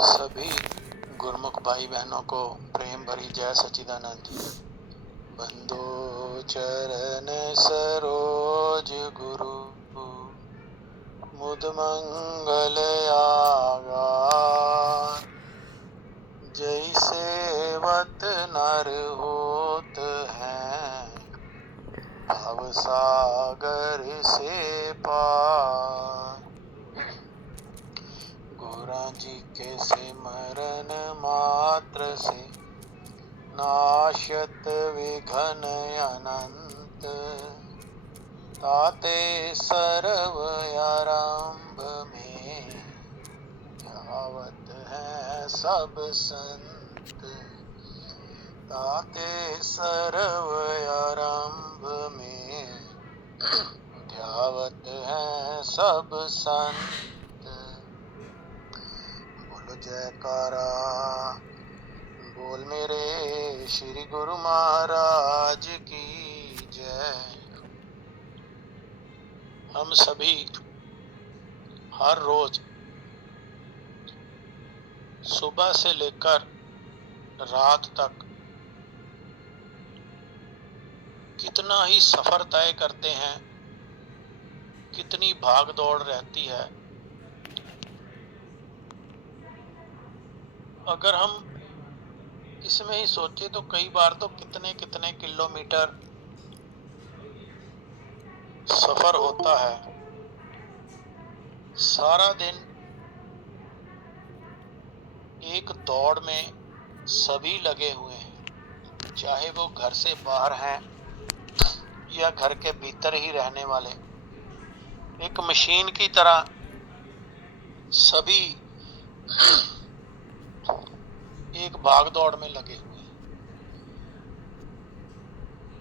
सभी गुरुमुख भाई बहनों को प्रेम भरी जय सच्चिदानंद जी। बंदो चरण सरोज गुरु मुद मंगल आगार। जैसे वत नर होत हैं भव सागर से पार। गोरा जी के सिमरन मात्र से नाशत विघन अनंत। ताते सर्व आरंभ में ध्यावत है सब संत। ताते सर्व आरंभ में ध्यावत है सब संत। बोलो जयकारा बोल मेरे श्री गुरु महाराज की जय। हम सभी हर रोज सुबह से लेकर रात तक कितना ही सफर तय करते हैं, कितनी भाग दौड़ रहती है। अगर हम इसमें ही सोचे तो कई बार तो कितने कितने किलोमीटर सफर होता है। सारा दिन एक दौड़ में सभी लगे हुए हैं, चाहे वो घर से बाहर हैं या घर के भीतर ही रहने वाले। एक मशीन की तरह सभी एक भाग दौड़ में लगे हुए हैं।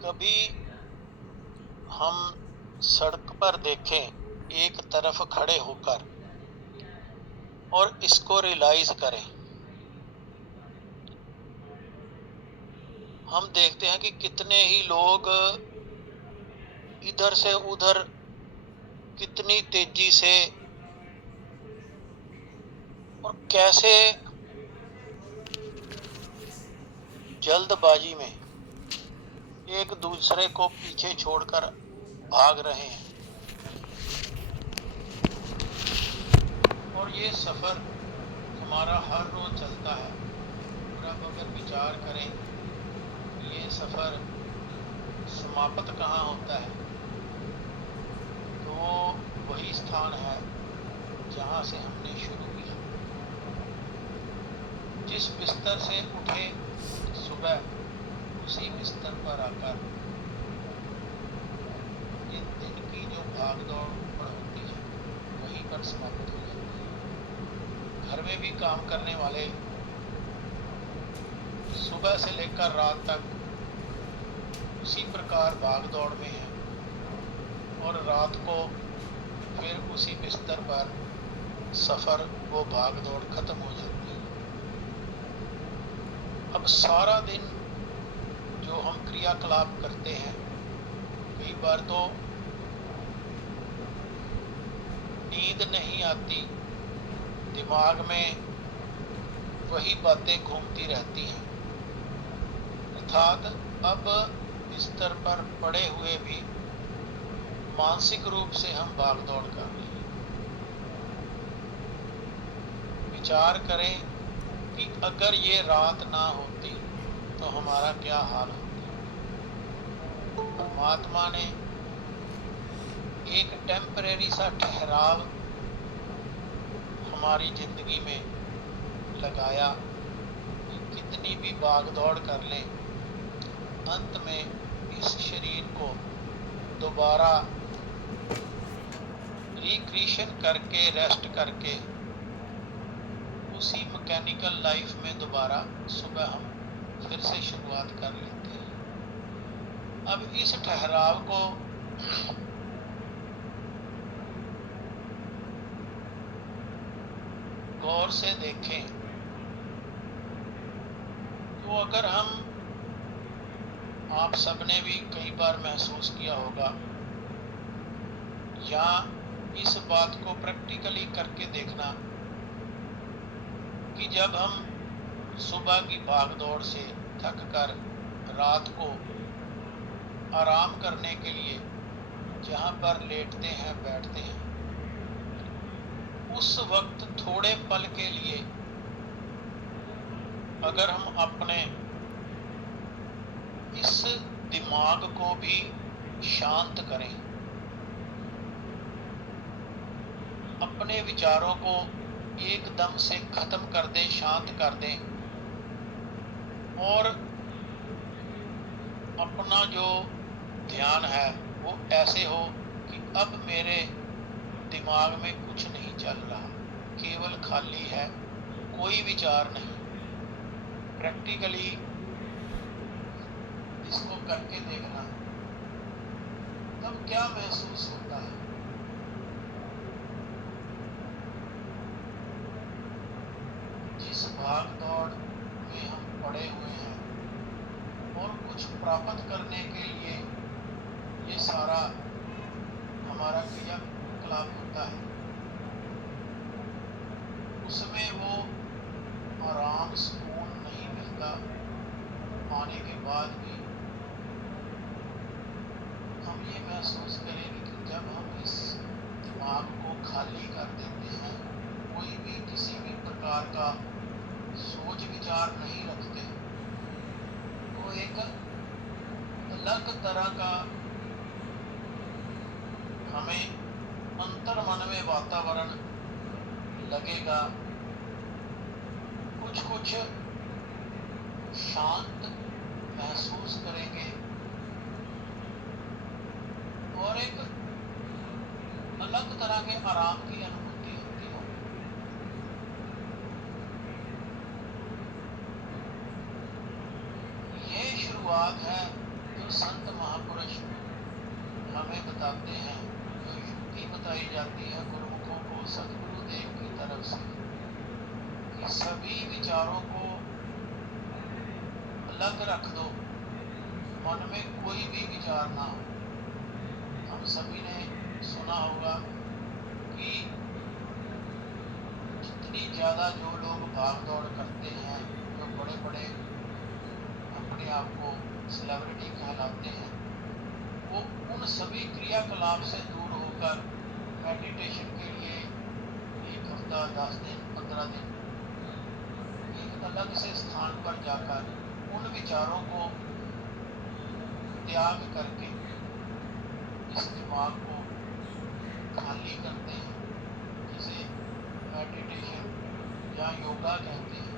कभी हम सड़क पर देखें एक तरफ खड़े होकर और इसको रियलाइज करें, हम देखते हैं कि कितने ही लोग इधर से उधर कितनी तेजी से और कैसे जल्दबाजी में एक दूसरे को पीछे छोड़कर भाग रहे हैं। और ये सफर हमारा हर रोज चलता है। और अब अगर विचार करें ये सफर समाप्त कहाँ होता है, तो वही स्थान है जहाँ से हमने शुरू किया। जिस बिस्तर से उठे सुबह, उसी बिस्तर पर आकर ये दिन की जो भाग दौड़ होती है वहीं पर समाप्त हो जाती है। घर में भी काम करने वाले सुबह से लेकर रात तक उसी प्रकार भाग दौड़ में हैं और रात को फिर उसी बिस्तर पर सफर वो भाग दौड़ खत्म हो जाती है। अब सारा दिन जो हम क्रियाकलाप करते हैं, कई बार तो नींद नहीं आती, दिमाग में वही बातें घूमती रहती हैं। अर्थात अब बिस्तर पर पड़े हुए भी मानसिक रूप से हम भाग दौड़ कर रहे हैं। विचार करें कि अगर ये रात ना होती तो हमारा क्या हाल होता। परमात्मा ने एक टेम्परेरी सा ठहराव हमारी जिंदगी में लगाया कि कितनी भी भाग दौड़ कर लें, अंत में इस शरीर को दोबारा रिक्रिएशन करके, रेस्ट करके उसी मैकेनिकल लाइफ में दोबारा सुबह हम फिर से शुरुआत कर लेते हैं। अब इस ठहराव को गौर से देखें तो अगर हम, आप सबने भी कई बार महसूस किया होगा या इस बात को प्रैक्टिकली करके देखना कि जब हम सुबह की भागदौड़ से थक कर रात को आराम करने के लिए जहाँ पर लेटते हैं बैठते हैं, उस वक्त थोड़े पल के लिए अगर हम अपने इस दिमाग को भी शांत करें, अपने विचारों को एकदम से खत्म कर दें, शांत कर दें, और अपना जो ध्यान है वो ऐसे हो कि अब मेरे दिमाग में कुछ नहीं चल रहा, केवल खाली है, कोई विचार नहीं। प्रैक्टिकली इसको करके देखना, तब क्या महसूस होता है। जिस भाग दौड़ में हम पड़े हुए हैं और कुछ प्राप्त करने के लिए ये सारा हमारा क्रियाकलाप होता है, उसमें वो आराम सुकून नहीं मिलता। आने के बाद भी हम ये महसूस करेंगे कि जब हम इस दिमाग को खाली कर देते हैं, कोई भी किसी भी प्रकार का सोच विचार नहीं रखते, तो एक अलग तरह का हमें अंतर मन में वातावरण लगेगा। कुछ शांत महसूस करेंगे और एक अलग तरह के आराम की अनुभूति होती है। ये शुरुआत है जो संत महापुरुष हमें बताते हैं, जो युक्ति बताई जाती है गुरुमुखों को सदगुरुदेव की तरफ से, कि सभी विचारों को अलग रख दो, मन में कोई भी विचार ना हो। हम सभी ने सुना होगा कि जितनी ज़्यादा जो लोग भाग दौड़ करते हैं, जो बड़े बड़े अपने आप को सेलिब्रिटी कहलाते हैं, वो उन सभी क्रियाकलाप से दूर होकर मेडिटेशन के लिए 1 हफ्ता, 10 दिन, 15 दिन एक अलग से स्थान पर जाकर उन विचारों को त्याग करके इस दिमाग को खाली करते हैं, जिसे मेडिटेशन या योगा कहते हैं।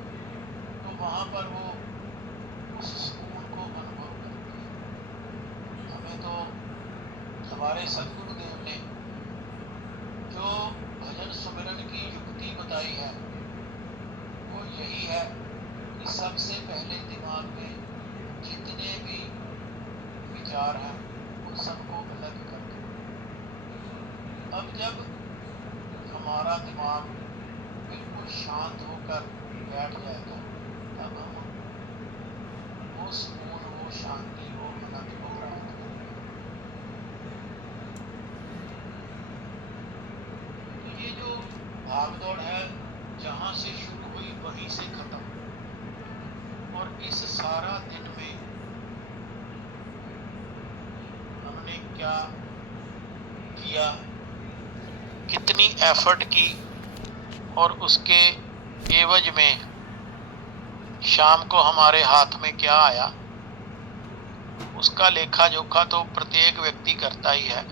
तो वहाँ पर वो उस सुकून को अनुभव करते हैं। हमें तो हमारे सदगुरुदेव ने जो भजन सुमिरन की युक्ति बताई है, वो यही है कि सबसे पहले दिमाग में जितने भी विचार हैं उन सबको अलग कर दो। अब जब हमारा दिमाग बिल्कुल शांत होकर बैठ जाएगा, तब हम वो सुकून, वो शांति, वो आनंद को प्राप्त करेंगे। तो ये जो भागदौड़ है, जहाँ से शुरू हुई वहीं से खत्म, और इस सारा दिन में हमने क्या किया, कितनी एफर्ट की, और उसके एवज में शाम को हमारे हाथ में क्या आया, उसका लेखा जोखा तो प्रत्येक व्यक्ति करता ही है।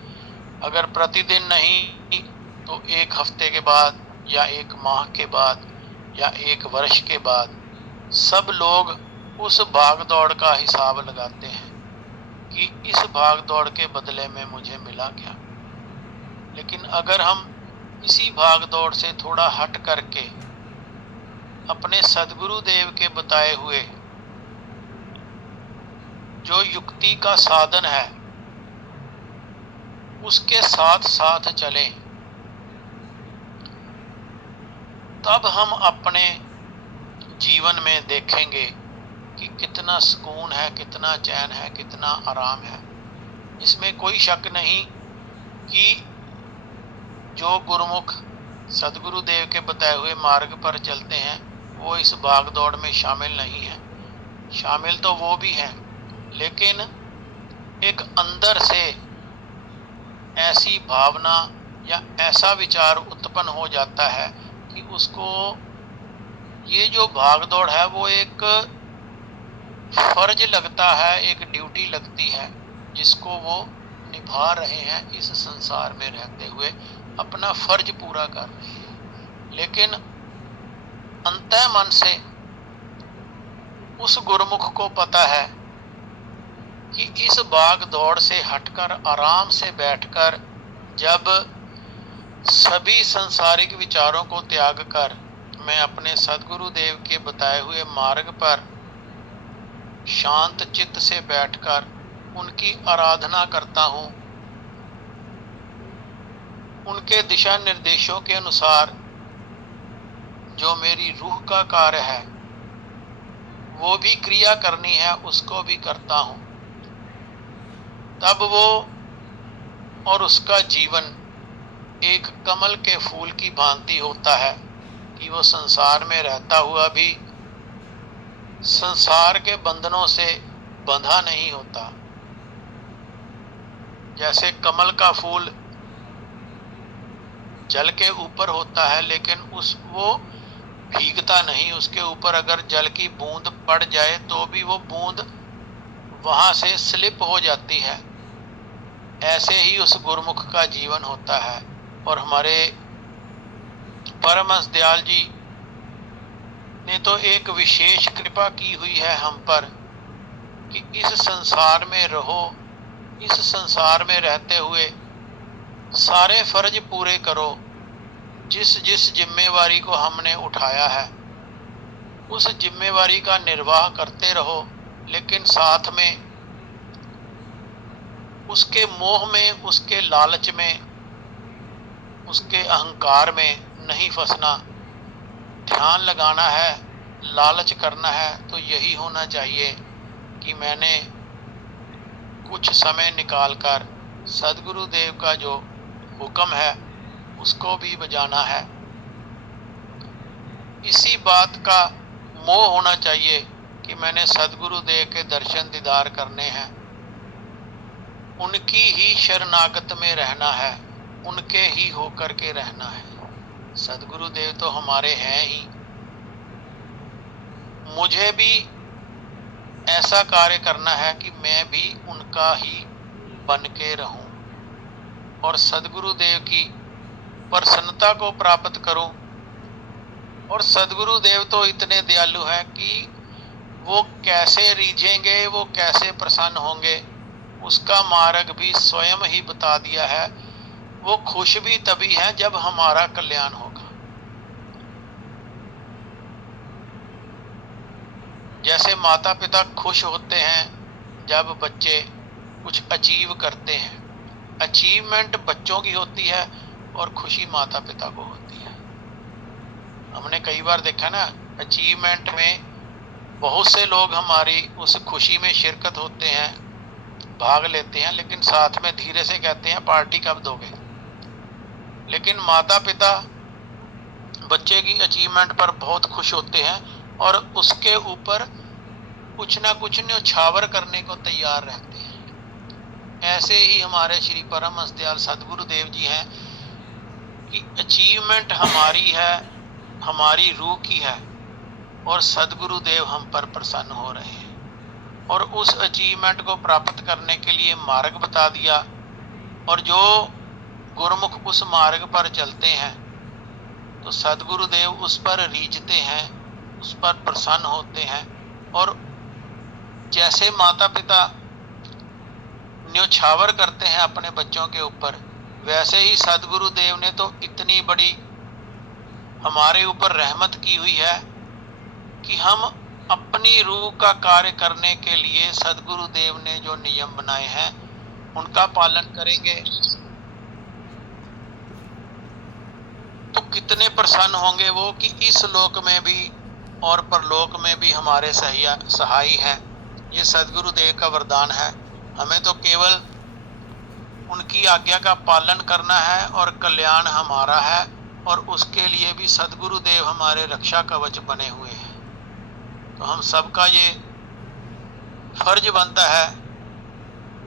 अगर प्रतिदिन नहीं तो 1 हफ्ते के बाद, या 1 माह के बाद, या 1 वर्ष के बाद सब लोग उस भाग दौड़ का हिसाब लगाते हैं कि इस भाग दौड़ के बदले में मुझे मिला क्या। लेकिन अगर हम इसी भाग दौड़ से थोड़ा हट करके अपने सदगुरु देव के बताए हुए जो युक्ति का साधन है उसके साथ साथ चलें, तब हम अपने जीवन में देखेंगे कि कितना सुकून है, कितना चैन है, कितना आराम है। इसमें कोई शक नहीं कि जो गुरुमुख सदगुरु देव के बताए हुए मार्ग पर चलते हैं वो इस भाग दौड़ में शामिल नहीं है। शामिल तो वो भी हैं, लेकिन एक अंदर से ऐसी भावना या ऐसा विचार उत्पन्न हो जाता है कि उसको ये जो भाग दौड़ है वो एक फर्ज लगता है, एक ड्यूटी लगती है, जिसको वो निभा रहे हैं इस संसार में रहते हुए, अपना फर्ज पूरा कर रहे हैं। लेकिन अंतः मन से उस गुरुमुख को पता है कि इस भाग दौड़ से हटकर आराम से बैठकर जब सभी सांसारिक विचारों को त्याग कर मैं अपने सदगुरु देव के बताए हुए मार्ग पर शांत चित्त से बैठकर उनकी आराधना करता हूँ, उनके दिशा निर्देशों के अनुसार जो मेरी रूह का कार्य है वो भी क्रिया करनी है उसको भी करता हूँ, तब वो और उसका जीवन एक कमल के फूल की भांति होता है कि वो संसार में रहता हुआ भी संसार के बंधनों से बंधा नहीं होता। जैसे कमल का फूल जल के ऊपर होता है, लेकिन वो भीगता नहीं, उसके ऊपर अगर जल की बूंद पड़ जाए तो भी वो बूंद वहां से स्लिप हो जाती है। ऐसे ही उस गुरुमुख का जीवन होता है। और हमारे परमहंस दयाल जी ने तो एक विशेष कृपा की हुई है हम पर कि इस संसार में रहो, इस संसार में रहते हुए सारे फर्ज पूरे करो। जिस जिस जिम्मेवारी को हमने उठाया है उस जिम्मेवारी का निर्वाह करते रहो, लेकिन साथ में उसके मोह में, उसके लालच में, उसके अहंकार में नहीं फंसना। ध्यान लगाना है, लालच करना है तो यही होना चाहिए कि मैंने कुछ समय निकालकर सदगुरु देव का जो हुक्म है उसको भी बजाना है। इसी बात का मोह होना चाहिए कि मैंने सदगुरु देव के दर्शन दीदार करने हैं, उनकी ही शरणागत में रहना है, उनके ही होकर के रहना है। सदगुरु देव तो हमारे हैं ही। मुझे भी ऐसा कार्य करना है कि मैं भी उनका ही बन के रहूं और सदगुरु देव की प्रसन्नता को प्राप्त करूं। और सदगुरु देव तो इतने दयालु हैं कि वो कैसे रीझेंगे, वो कैसे प्रसन्न होंगे, उसका मार्ग भी स्वयं ही बता दिया है। वो खुश भी तभी है जब हमारा कल्याण होगा। जैसे माता पिता खुश होते हैं जब बच्चे कुछ अचीव करते हैं। अचीवमेंट बच्चों की होती है और खुशी माता पिता को होती है। हमने कई बार देखा ना, अचीवमेंट में बहुत से लोग हमारी उस खुशी में शिरकत होते हैं, भाग लेते हैं, लेकिन साथ में धीरे से कहते हैं पार्टी कब दोगे। लेकिन माता पिता बच्चे की अचीवमेंट पर बहुत खुश होते हैं और उसके ऊपर कुछ ना कुछ न्यौछावर करने को तैयार रहते हैं। ऐसे ही हमारे श्री परमहंस दयाल सदगुरु देव जी हैं कि अचीवमेंट हमारी है, हमारी रूह की है और सदगुरु देव हम पर प्रसन्न हो रहे हैं और उस अचीवमेंट को प्राप्त करने के लिए मार्ग बता दिया। और जो गुरुमुख उस मार्ग पर चलते हैं तो सदगुरु देव उस पर रीझते हैं, उस पर प्रसन्न होते हैं। और जैसे माता पिता न्यौछावर करते हैं अपने बच्चों के ऊपर, वैसे ही सदगुरु देव ने तो इतनी बड़ी हमारे ऊपर रहमत की हुई है कि हम अपनी रूह का कार्य करने के लिए सदगुरु देव ने जो नियम बनाए हैं उनका पालन करेंगे तो कितने प्रसन्न होंगे वो कि इस लोक में भी और परलोक में भी हमारे सहाई हैं। ये सदगुरु देव का वरदान है। हमें तो केवल उनकी आज्ञा का पालन करना है और कल्याण हमारा है और उसके लिए भी सदगुरु देव हमारे रक्षा कवच बने हुए हैं। तो हम सबका ये फर्ज बनता है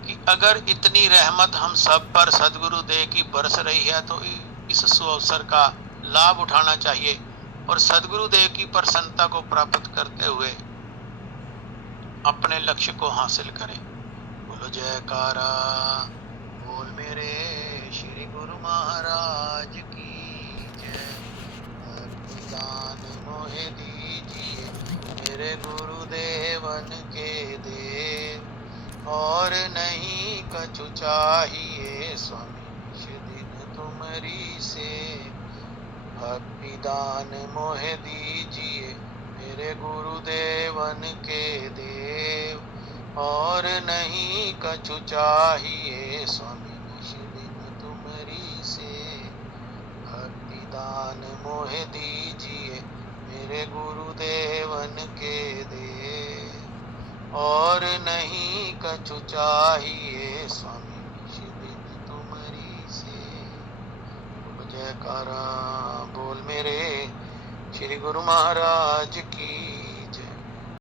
कि अगर इतनी रहमत हम सब पर सदगुरु देव की बरस रही है तो इस सुअवसर का लाभ उठाना चाहिए और सदगुरु देव की प्रसन्नता को प्राप्त करते हुए अपने लक्ष्य को हासिल करें। बोलो जयकारा बोल मेरे श्री गुरु महाराज की जय। दान मोहे दीजिए मेरे गुरुदेवन के देव, और नहीं कछु चाहिए स्वामी निज दिन तुमरी से। भक्ति दान मोहे दीजिए मेरे गुरुदेवन के देव, और नहीं कछु चाहिए स्वामी निज दिन तुमरी से। भक्ति दान मोहे दीजिए मेरे गुरुदेवन के देव, और नहीं कछु चाहिए स्वामी निज दिन तुमरी से। जयकारा बोल मेरे श्री गुरु महाराज की